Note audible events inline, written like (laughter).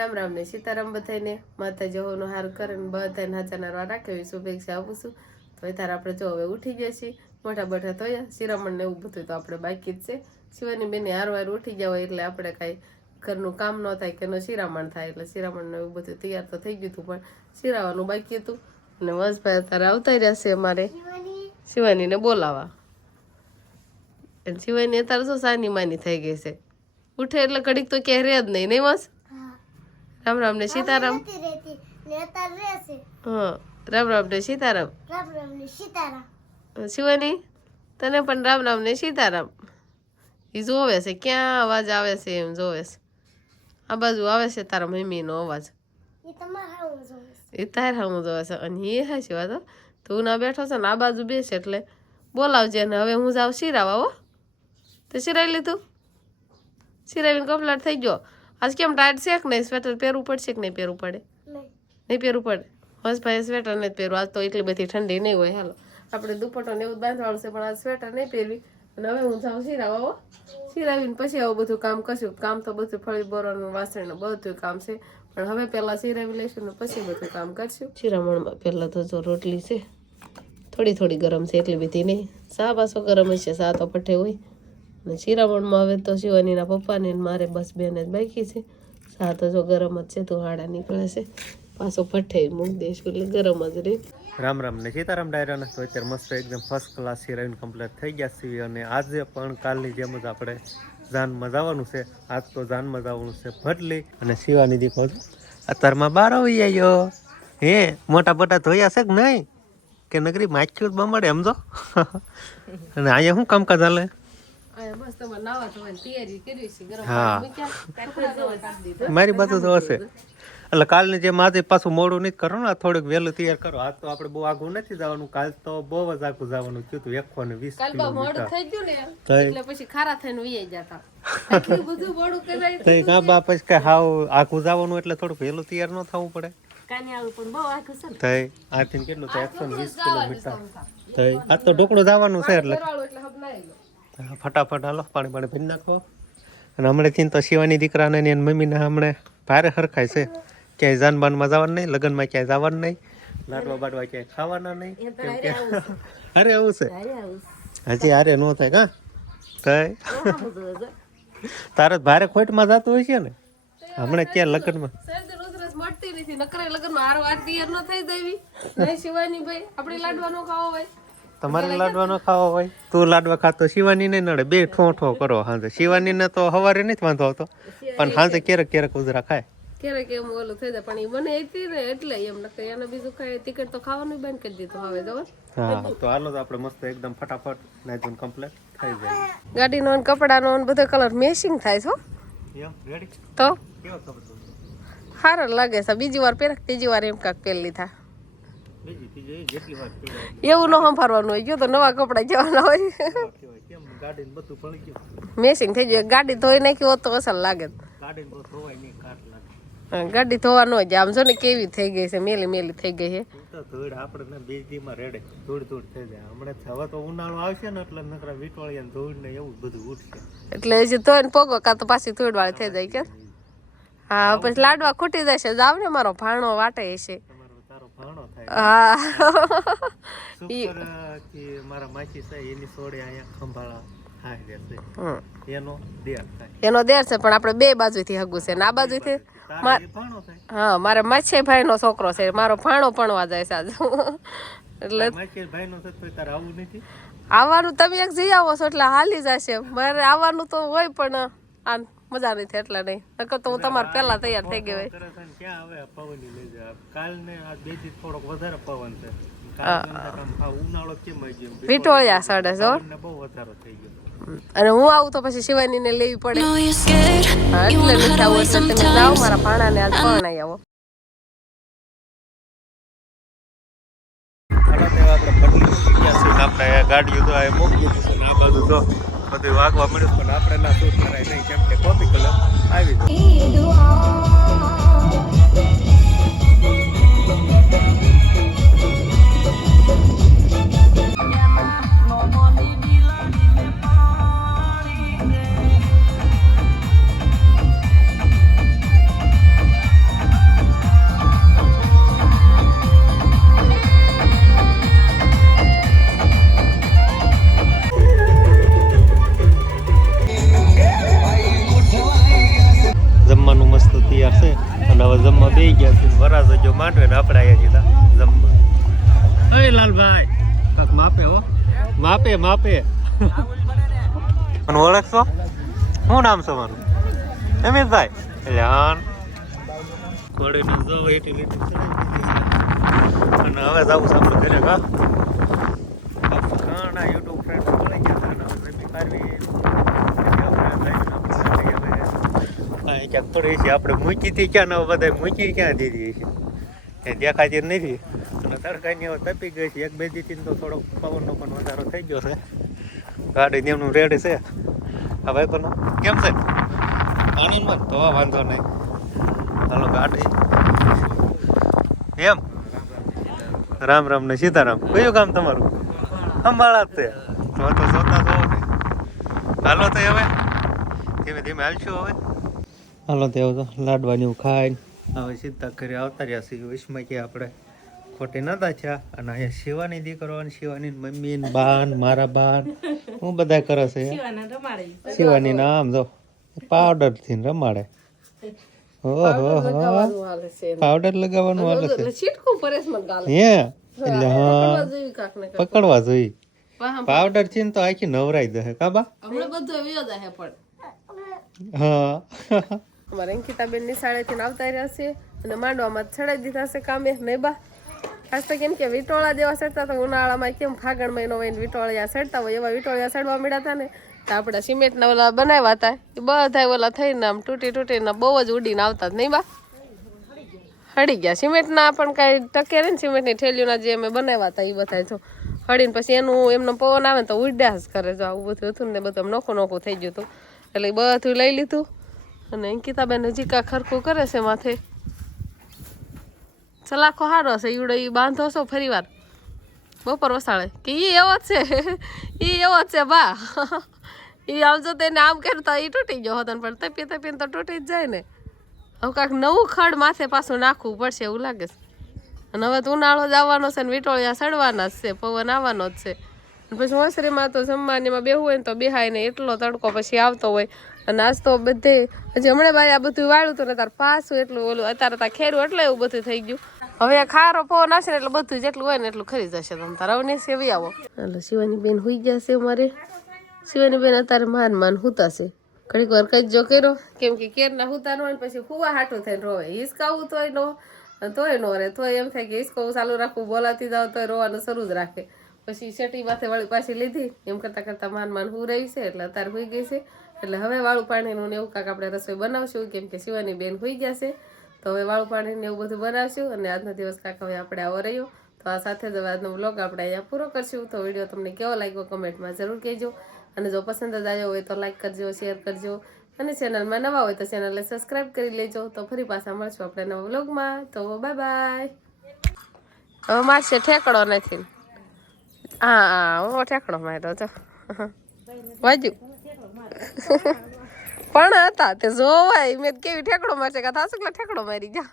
રામ રામ ને સીતારામ બધાને માથે જવાનું હાર કરે ને બધાને હાચા નારવા રાખે એવી શુભેચ્છા આપું છું. તો અત્યારે આપણે જો હવે ઉઠી ગયા છીએ મોટા મોટા થયા શિરામણ ને એવું બધું તો આપણે બાકી જ છે. શિવાની બેને હારવાર ઉઠી ગયા હોય એટલે આપણે કાંઈ ઘરનું કામ ન થાય કે એનો શિરામણ થાય એટલે શિરામણ ને એવું બધું તૈયાર તો થઈ ગયું હતું, પણ શિરાવાનું બાકી હતું. અને વંશભાઈ અત્યારે આવતા રહ્યા છે અમારે શિવાનીને બોલાવા અને શિવાની અત્યારે શું સાની માની થઈ ગઈ છે. ઉઠે એટલે કડીક તો ક્યાંય રહે જ નહીં નહીં મસ રામ રામ ને સીતારામ. રામ રામ ને સીતારામ. રામ રામ ને સીતારામ. શિવાની તને પણ રામ રામ ને સીતારામ. એ જોવે છે ક્યાં અવાજ આવે છે એમ જોવે છે. આ બાજુ આવે છે તારા મમ્મીનો અવાજ. એ તાર હું જોવે છે. અને એ હા શિવા તો તું ના બેઠો છે ને આ બાજુ બેસે એટલે બોલાવજે ને હવે હું જાઉં શિરાવા હો. તે શિરાઈ લીધું? શિરાવીને કમ્પ્લીટ થઈ ગયો. આજ કેમ ટાઈટ છે કે નહીં સ્વેટર પહેરવું પડશે કે નહીં પહેરવું પડે નહીં નહીં પહેરવું પડે બસ ભાઈ સ્વેટર નહીં પહેરવું આજ તો એટલી બધી ઠંડી નહીં હોય હાલો. આપણે દુપટ્ટો ને એવું બાંધવાનું છે પણ આજ સ્વેટર નહીં પહેરવી. અને હવે હું જાઉં સિરાવા હો સિરાવીને પછી આવું બધું કામ કરશું કામ તો બધું ફળી બોરવાનું વાસણનું બધું કામ છે. પણ હવે પહેલાં સિરાવી લઈશું ને પછી બધું કામ કરશું. શિરામણમાં પહેલાં તો જો રોટલી છે થોડી થોડી ગરમ છે એટલી બધી નહીં. સા પાછો ગરમ હશે સા તો પઠે હોય. અને શિરામણમાં હવે તો શિવાનીના પપ્પાને મારે બસ બેને જ બાકી છે. સા તો જો ગરમ જ છે તો હાડા નીકળે છે. પાછો ભઠ્ઠે મૂકી દઈશું એટલે ગરમ જ રહે. રામ રામ ને સીતારામ ડાયરાને તો અત્યારે મસ્ત એકદમ ફર્સ્ટ ક્લાસ હિરોઈન કમ્પ્લીટ થઈ ગયા છીએ અને આજે પણ કાલની જેમ જ આપણે જાનમાં જવાનું છે. આજ તો જાનમાં જવાનું છે ભટલી અને શિવાની દીકરો અત્યારમાં બાર આવી આવ્યો હે, મોટા મોટા ધોયા છે કે નહીં? કે નગરી માખ્યું જ એમ સમજો (laughs) અને અહીંયા શું કામકાજ હાલે? હા. મારી બાજુ તો હશે. એટલે કાલની જે આજે પાછું મોડું નહીં કરો ને થોડુંક વહેલું તૈયાર કરો. આજ તો આપણે બહુ આઘું નથી જવાનું. કાલ તો બહુ જ આઘું જવાનું થયું હતું એકસો ને વીસ કાલ મોડું કિલોમીટર. થઈ ગયું ને એટલે પછી ખારા થઈને ઉઈ જતા બધું કાં બા પછી કઈ હાવ આઘું જવાનું એટલે થોડુંક વહેલું તૈયાર ન થવું પડે. થઈ આથી કેટલું એકસો વીસ કિલોમીટર. થઈ આજ તો ઢોકળું જવાનું છે એટલે ફટાફટ હાલો પાણી પાણી ભરી નાખો. અને હમણાંથી તો શિવાની દીકરાને એની મમ્મીને હમણે ભારે હરખાય છે. ક્યાંય જાનબાનમાં જવાનું નહીં લગ્નમાં ક્યાંય જવાનું નહીં લાડવા બાડવા ક્યાંય ખાવાના નહીં. કેમ કે અરે આવું છે. હજી હારે ન થાય કા? કઈ તારે જ ભારે ખોટમાં જતું હોય છે ને? હમણાં ક્યાં લગ્નમાં? મળતી નથી. નકરે લગ્નમાં હારો આ તૈયાર ન થઈ દેવી. નહીં શિવાની ભાઈ. આપણે લાડવા નો ખાવો હોય. તમારે લાડવા ન ખાવા હોય? તું લાડવા ખાતો શિવાની નહીં નડે. બે ઠો ઠો કરો હાંજે. શિવાનીને તો હવારે નથી વાંધો આવતો. પણ હાંજે ક્યારેક ક્યારેક ઉજરા ખાય. ક્યારેક એમ ઓલું થઈ જાય. પણ એ મને હતી ને એટલે એમ નકે એને બીજું કઈ ટિકિટ તો ખાવાનું બંધ કરી દીધું હવે તો હા. તો હાલો તો આપણે મસ્ત એકદમ ફટાફટ નાઈ કમ્પ્લીટ થઈ જાય. ગાડીનો ને કપડાનો ને બધો કલર મેચિંગ થાય છો એમ? રેડી તો? કેવો કપડો? સારો લાગે છે. બીજી વાર પહેરક ત્રીજી વાર એમ કાંક પહેરી લીધા બીજી ત્રીજી જેટલી વાર કહેવાય એવું ન સંભાળવાનું હોય જો તો નવા કપડા જવાના હોય. મેસિંગ ગયું થઈ જાય ગાડી ધોઈ નાખી હોત તો અસર લાગે ગાડી ધોવા ન જાય આમ જો ને કેવી થઈ ગઈ છે મેલી મેલી થઈ ગઈ છે. તું આપણે ને રેડે. ધૂળ ધૂળ થઈ જાય. હમણાં હવે તો ઉનાળો આવશે ને એટલે નકરા વીટવાળિયા ને એવું બધું ઉઠશે. એટલે હજી ધોઈને પોગો કાં તો પાછી થોડી થઈ જાય કે હા પછી લાડવા ખૂટી જશે. જાવ ને મારો ભાણો વાટે છે તમારો તારો ભાણો થાય હા. મારા માસી છે એની સોડે અહીંયા ખંભાળા હમ. એનો દેર એનો દેર છે પણ આપણે બે બાજુથી હગું છે ને આ બાજુથી હા મારે માછે ભાઈ નો છોકરો છે મારો ભાણો ભણવા જાય છે એટલે આવવાનું તમે એક જઈ આવો છો એટલે હાલી જશે. મારે આવવાનું તો હોય પણ આ મજા નથી એટલે નહીં. નકર તો હું તમારે પહેલા તૈયાર થઈ ને ક્યાં આવે પવન લઈ જાય? કાલ ને આ બેથી થોડોક વધારે પવન છે. કાલ કરતા આમ હા ઉનાળો કેમ આવી ગયો? વિટોળિયા સડે છો બહુ વધારો થઈ ગયો. અને હું આવું તો પછી શિવાની ને લેવી પડે. એટલે નથી આવું એટલે તમે જાઓ મારા ભાણા ને આજ પરણાઈ આવો આપણે ગયા ગાડીઓ આ છે આ બાજુ તો બધું વાગવા મળ્યું પણ આપણે ના શું કરાય નહીં. કેમ કે કોપી કલર આવી જાય. જો માંડવે ને આપણે આવ્યા જીધા જમવા. હે લાલભાઈ. કાક માપે હો. માપે માપે. મને ઓળખશો? શું નામ છે મારું? હેમેશભાઈ એટલે હા. કોડીને જો એટી લીટી અને હવે જાવું છે કરે ઘરે હા? ઘણા યુટ્યુબ ફ્રેન્ડ મળી ગયા હતા અને હવે જમી પાડવી ક્યાંક થોડી આપણે મૂકી હતી ક્યાં બધા મૂકી ક્યાં દીધી છે એ દેખાતી નથી. અને તડકાની હવે તપી ગઈ છે. એક બે દીથી તો થોડો પવનનો પણ વધારો થઈ ગયો છે. ગાડી જેમનું રેડ છે. આ ભાઈ કોનો કેમ છે? આનંદમાં તો વાંધો નહીં. હાલો, ગાડી. એમ? રામ રામ ને સીતારામ. કયું કામ તમારું? અંબાળા જ તે. તો જોતા જોવો ને. હાલો તો હવે. ધીમે ધીમે હાલશું હવે. હાલો તે તો લાડવાની ખાઈને હવે સીધા ઘરે આવતા રહ્યા છીએ. વિશમાં કે આપણે ખોટી નતા થયા અને અહીંયા શિવાની દીકરો અને શિવાની મમ્મી ને બાન મારા બાન. હું બધા કરે છે? શિવાની નામ જો. પાવડરથી રમાડે. ઓહો લગાવવાનું હાલે પાવડર લગાવવાનું હાલે છે. હે? એટલે હા. પકડવા જોઈ પાવડર છે ને તો આખી નવરાઈ દે કાબા હમણાં બધું એવી જ પણ. હા. અમારે અંકિતાબેન નિશાળેથી આવતા રહ્યા છે અને માંડવામાં છડાઈ દીધા છે કામે મેબા ખાસ તો કેમ કે વિટોળા જેવા સડતા તો ઉનાળામાં કેમ ફાગણ મહિનો હોય વિટોળિયા સડતા હોય એવા વિટોળિયા સડવા મળ્યા હતા ને. તો આપણે સિમેન્ટના ઓલા બનાવ્યા હતા. એ બધા ઓલા થઈને આમ તૂટી તૂટીને બહુ જ ઉડીને આવતા જ નહીં બા. હળી ગયા. સિમેન્ટના પણ કાંઈ ટકે ને સિમેન્ટની થેલીઓના જે અમે બનાવ્યા હતા એ બધા જો. હળીને પછી એનું, એમનો પવન આવે ને તો ઉડ્યા જ કરે. જો આવું બધું હતું ને બધું નોખું નોખું થઈ ગયું હતું. એટલે બધું લઈ લીધું. અને અંકિતાબેન હજી કા ખરખું કરે છે માથે. સલાખો હારો હશે ઈવડો એ બાંધો છો ફરી વાર બપોર વસાળે કે ઈ એવો જ છે. (laughs) ઈ એવો જ છે, બા. (laughs) ઈ આવજો તેને આમ કરતા ઈ તૂટી ગયો હતો પણ તપી તપીને તો તૂટી જ જાય ને. હવે કાંઈક નવું ખડ માથે પાછું નાખવું પડશે એવું લાગે છે. અને હવે તો ઉનાળો જ આવવાનો છે ને, વીટોળિયા સડવાના જ છે, પવન આવવાનો જ છે. પછી હોસરીમાં તો જમવાનીમાં બેહવું હોય ને તો બેહાય ને એટલો તડકો પછી આવતો હોય. અને આજ બધે, હજી હમણાં ભાઈ આ બધું વાળ્યું હતું ને તાર પાછું એટલું ઓલું, અત્યારે તાર ખેરું એટલે એવું બધું થઈ ગયું. હવે આ ખારો પવન આવશે ને એટલે બધું જેટલું હોય ને એટલું ખરી જશે તમે. તારા હવે સેવી આવો. એટલે શિવાની બેન હુઈ જશે મારે શિવાની બેન અત્યારે માન માન હુતાશે ઘડીક વાર કઈ જો કર્યો, કેમ કે કેરના હુતાનો હોય પછી હુવા હાટું થઈને રોવે. હિસકાવું તોય નો તોય નો રે તોય એમ થાય કે હિસકાવું ચાલુ રાખવું, બોલાતી જાવ તોય રોવાનું શરૂ જ રાખે. પછી શેટી માથે વાળી પાછી લીધી. એમ કરતાં કરતાં માન માન હું રહી છે, એટલે અત્યારે હોઈ ગઈ છે. એટલે હવે વાળું પાણીનું ને એવું કાંક આપણે રસોઈ બનાવશું, કેમ કે શિવાની બેન હોઈ ગયા છે. તો હવે વાળું પાણીને એવું બધું બનાવશું અને આજનો દિવસ કાંક હવે આપણે આવો રહ્યો. તો આ સાથે જ આજનો બ્લોગ આપણે અહીંયા પૂરો કરશું. તો વીડિયો તમને કેવો લાગ્યો કમેન્ટમાં જરૂર કહેજો. અને જો પસંદ જ આવ્યો હોય તો લાઈક કરજો, શેર કરજો. અને ચેનલમાં નવા હોય તો ચેનલને સબસ્ક્રાઈબ કરી લેજો. તો ફરી પાછા મળશું આપણે નવા બ્લોગમાં તો બાય બાય. હવે મારશે ઠેકડો નથી. હા હા ઠેકડો માર્યો તો વાજુ પણ હતા તે જોવાય, મેં કેવી ઠેકડો મારશે? કે થાસુકલા ઠેકડો મારી જા